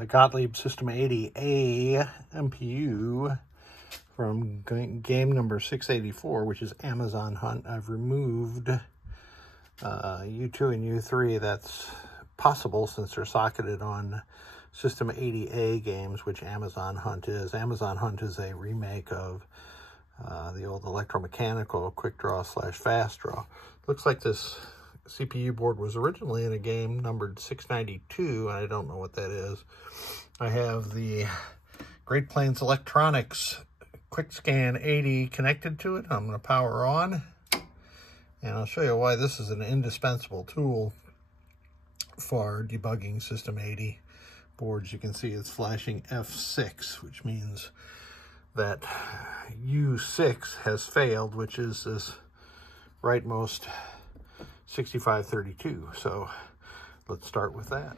a Gottlieb System 80A MPU from game number 684, which is Amazon Hunt. I've removed U2 and U3. That's possible since they're socketed on System 80A games, which Amazon Hunt is. Amazon Hunt is a remake of the old electromechanical quick draw / fast draw. Looks like this CPU board was originally in a game numbered 692, and I don't know what that is. I have the Great Plains Electronics Quick Scan 80 connected to it. I'm going to power on, and I'll show you why this is an indispensable tool for debugging System 80 boards. You can see it's flashing F6, which means that U6 has failed, which is this rightmost 6532. So let's start with that.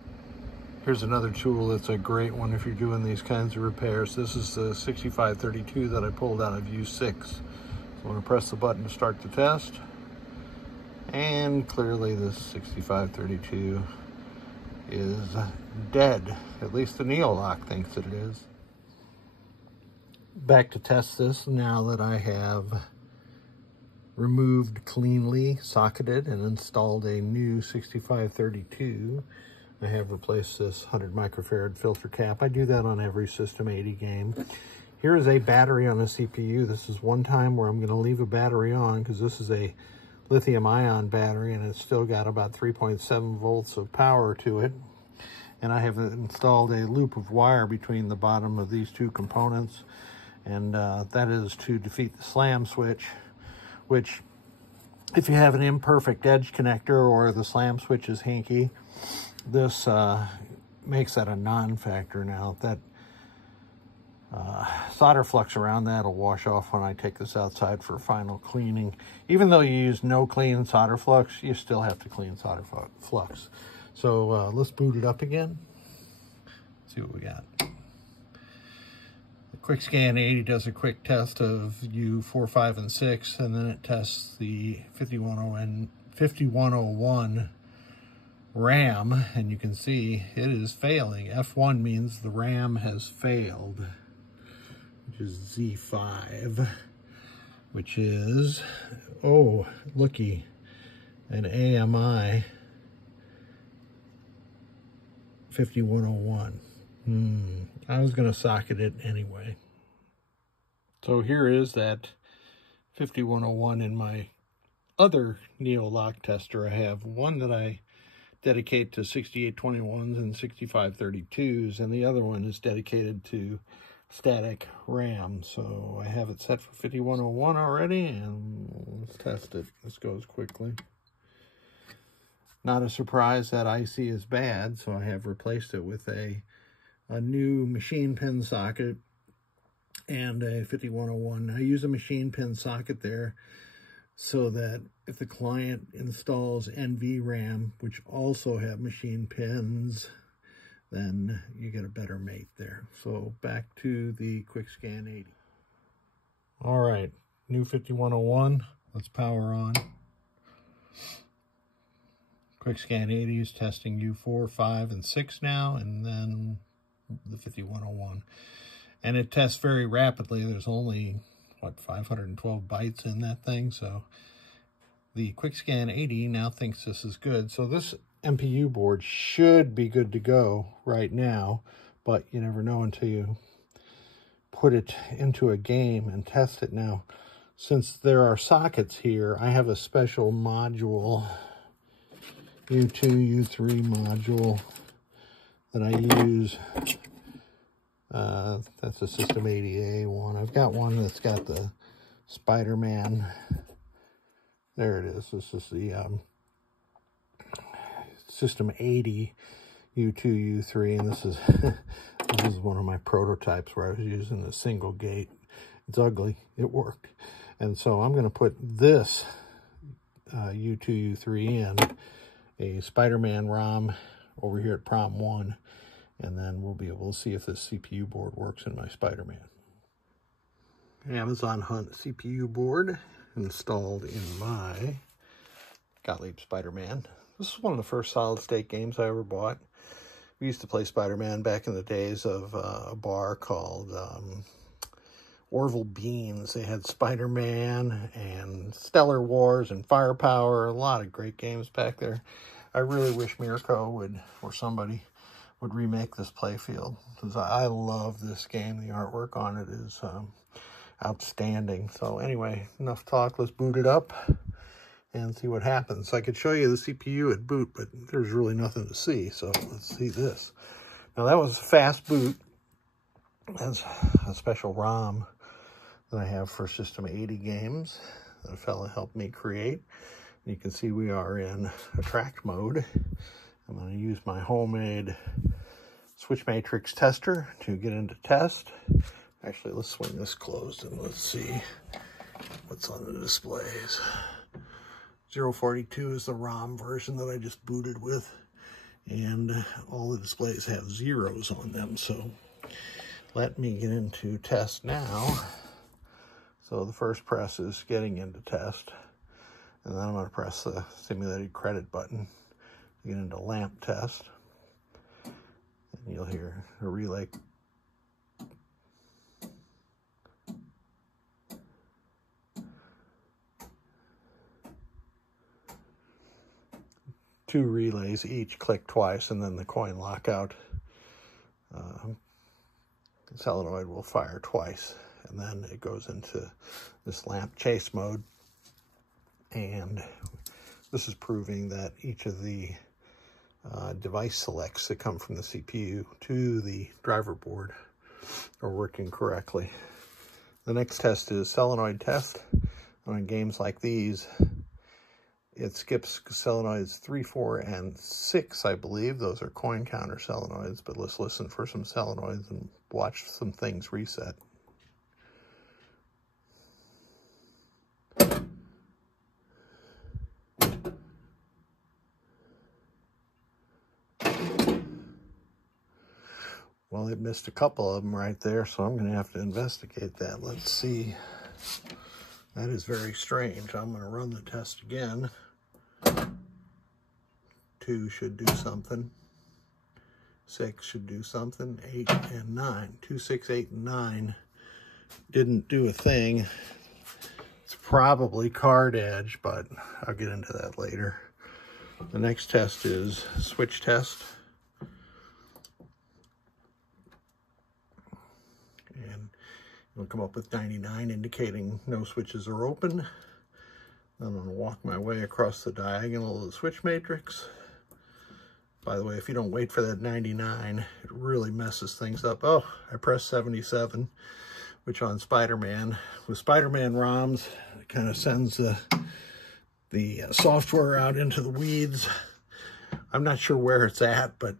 Here's another tool that's a great one if you're doing these kinds of repairs. This is the 6532 that I pulled out of U6. So I'm going to press the button to start the test. And clearly this 6532 is dead. At least the Neolock thinks that it is. Back to test this now that I have removed cleanly, socketed, and installed a new 6532. I have replaced this 100 microfarad filter cap. I do that on every System 80 game. Here is a battery on a CPU. This is one time where I'm going to leave a battery on because this is a lithium-ion battery and it's still got about 3.7 volts of power to it. And I have installed a loop of wire between the bottom of these two components, and that is to defeat the slam switch, which if you have an imperfect edge connector or the slam switch is hinky, this makes that a non-factor. Now that solder flux around that will wash off when I take this outside for final cleaning. Even though you use no clean solder flux, you still have to clean solder flux. So let's boot it up again. See what we got. The Quick Scan 80 does a quick test of U4, 5, and 6, and then it tests the 5101 RAM, and you can see it is failing. F1 means the RAM has failed, which is Z5, which is, oh, looky, an AMI 5101. I was going to socket it anyway. So here is that 5101 in my other Neolock tester. I have one that I dedicate to 6821s and 6532s, and the other one is dedicated to static RAM. So I have it set for 5101 already, and let's test it. This goes quickly. Not a surprise that IC is bad, so I have replaced it with a new machine pin socket and a 5101. I use a machine pin socket there so that if the client installs NVRAM, which also have machine pins, then you get a better mate there. So back to the Quick Scan 80. All right, new 5101. Let's power on. Quick Scan 80 is testing U4, 5, and 6 now, and then the 5101. And it tests very rapidly. There's only, what, 512 bytes in that thing, so the Quick Scan 80 now thinks this is good. So this MPU board should be good to go right now, but you never know until you put it into a game and test it. Now, since there are sockets here, I have a special module, U2, U3 module that I use. That's a System 80A one. I've got one that's got the Spider-Man. There it is. This is the System 80 U2, U3, and this is this is one of my prototypes where I was using a single gate. It's ugly. It worked. And so I'm going to put this U2, U3 in a Spider-Man ROM over here at Prom 1, and then we'll be able to see if this CPU board works in my Spider-Man. Amazon Hunt CPU board installed in my Gottlieb Spider-Man. This is one of the first solid-state games I ever bought. We used to play Spider-Man back in the days of a bar called Orville Beans. They had Spider-Man and Stellar Wars and Firepower, a lot of great games back there. I really wish Mirko would, or somebody, would remake this playfield, because I love this game. The artwork on it is outstanding. So anyway, enough talk. Let's boot it up and see what happens. I could show you the CPU at boot, but there's really nothing to see. So let's see this. Now that was a fast boot. That's a special ROM that I have for System 80 games that a fella helped me create. You can see we are in attract mode. I'm going to use my homemade switch matrix tester to get into test. Actually, let's swing this closed and let's see what's on the displays. 042 is the ROM version that I just booted with, and all the displays have zeros on them. So let me get into test now. So the first press is getting into test, and then I'm going to press the simulated credit button to get into lamp test, and you'll hear a relay. Two relays each click twice, and then the coin lockout solenoid will fire twice, and then it goes into this lamp chase mode. And this is proving that each of the device selects that come from the CPU to the driver board are working correctly. The next test is solenoid test. On games like these, it skips solenoids 3, 4, and 6, I believe. Those are coin counter solenoids, but let's listen for some solenoids and watch some things reset. Well, it missed a couple of them right there, so I'm going to have to investigate that. Let's see. That is very strange. I'm going to run the test again. 2 should do something. 6 should do something. 8 and 9. 2, 6, 8, and 9 didn't do a thing. It's probably card edge, but I'll get into that later. The next test is switch test. And it'll come up with 99, indicating no switches are open. Then I'm going to walk my way across the diagonal of the switch matrix. By the way, if you don't wait for that 99, it really messes things up. Oh, I pressed 77, which on Spider-Man, with Spider-Man ROMs, it kind of sends the software out into the weeds. I'm not sure where it's at, but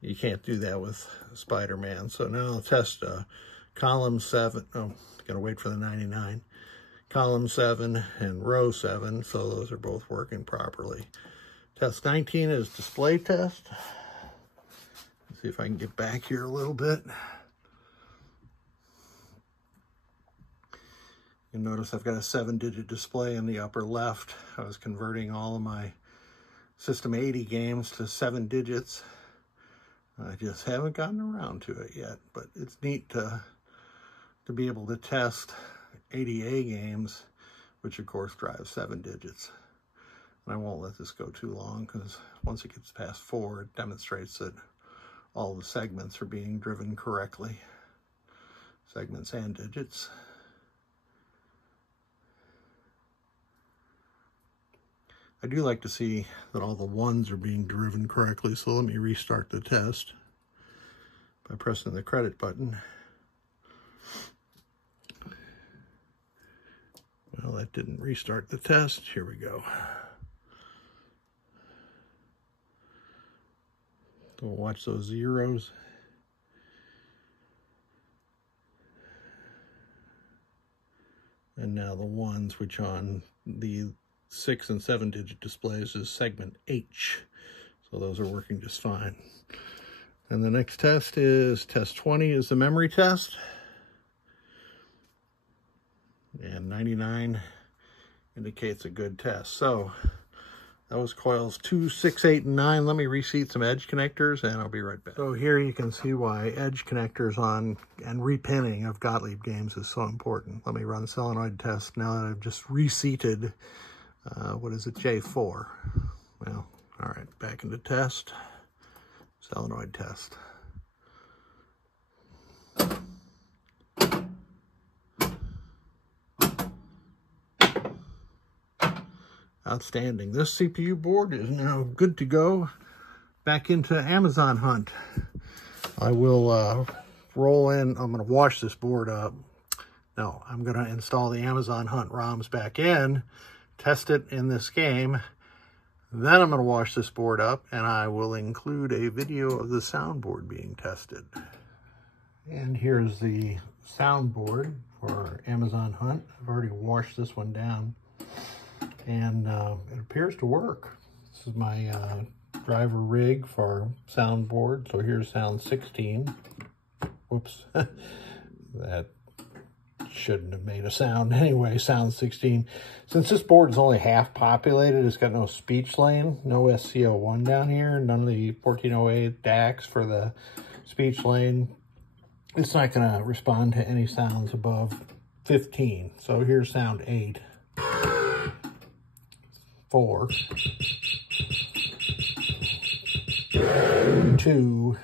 you can't do that with Spider-Man. So now I'll test column 7. Oh, gotta wait for the 99. Column 7 and row 7, so those are both working properly. Test 19 is display test. Let's see if I can get back here a little bit. You'll notice I've got a 7-digit display in the upper left. I was converting all of my System 80 games to 7 digits. I just haven't gotten around to it yet, but it's neat to be able to test 80A games, which of course drives 7 digits. And I won't let this go too long, because once it gets past 4, it demonstrates that all the segments are being driven correctly. Segments and digits. I do like to see that all the 1s are being driven correctly, so let me restart the test by pressing the credit button. Well, that didn't restart the test. Here we go. So we'll watch those zeros. And now the 1s, which on the 6 and 7-digit displays is segment H. So those are working just fine. And the next test is test 20 is the memory test. And 99 indicates a good test. So That was coils 2, 6, 8, and 9. Let me reseat some edge connectors, and I'll be right back. So here you can see why edge connectors on and repinning of Gottlieb games is so important. Let me run solenoid test now that I've just reseated, what is it, J4. Well, all right, back into test, solenoid test. Outstanding. This CPU board is now good to go. Back into Amazon hunt. I will roll in. I'm going to wash this board up. No, I'm going to install the Amazon hunt ROMs back in, test it in this game. Then I'm going to wash this board up, and I will include a video of the soundboard being tested. And here's the soundboard for Amazon hunt. I've already washed this one down. And it appears to work. This is my driver rig for soundboard. So here's sound 16. Whoops. That shouldn't have made a sound anyway, sound 16. Since this board is only half populated, it's got no speech lane, no SCO1 down here, none of the 1408 DACs for the speech lane. It's not going to respond to any sounds above 15. So here's sound 8. 4, 2,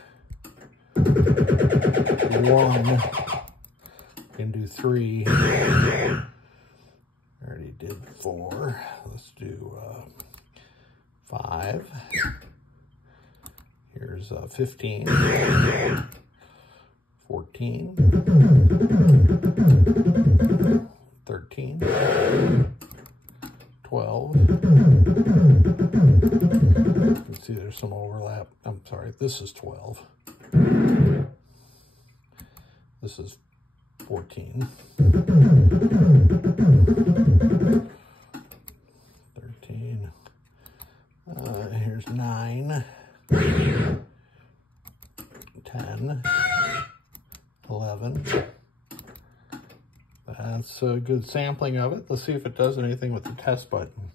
1, can do 3, already did 4, let's do 5, here's 15, 14, 13, 12. You can see there's some overlap. I'm sorry, this is 12. This is 14. 13. Here's 9. 10. 11. That's a good sampling of it. Let's see if it does anything with the test button.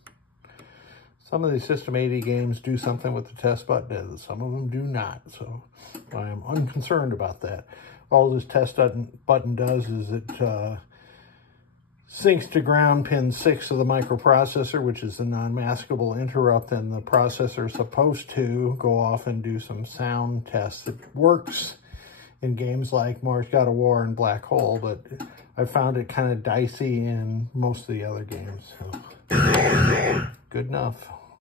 Some of these System 80 games do something with the test button. Some of them do not. So I am unconcerned about that. All this test button does is it syncs to ground pin 6 of the microprocessor, which is the non-maskable interrupt, and the processor is supposed to go off and do some sound tests. It works in games like Mars God of War and Black Hole, but I found it kind of dicey in most of the other games. So, good enough.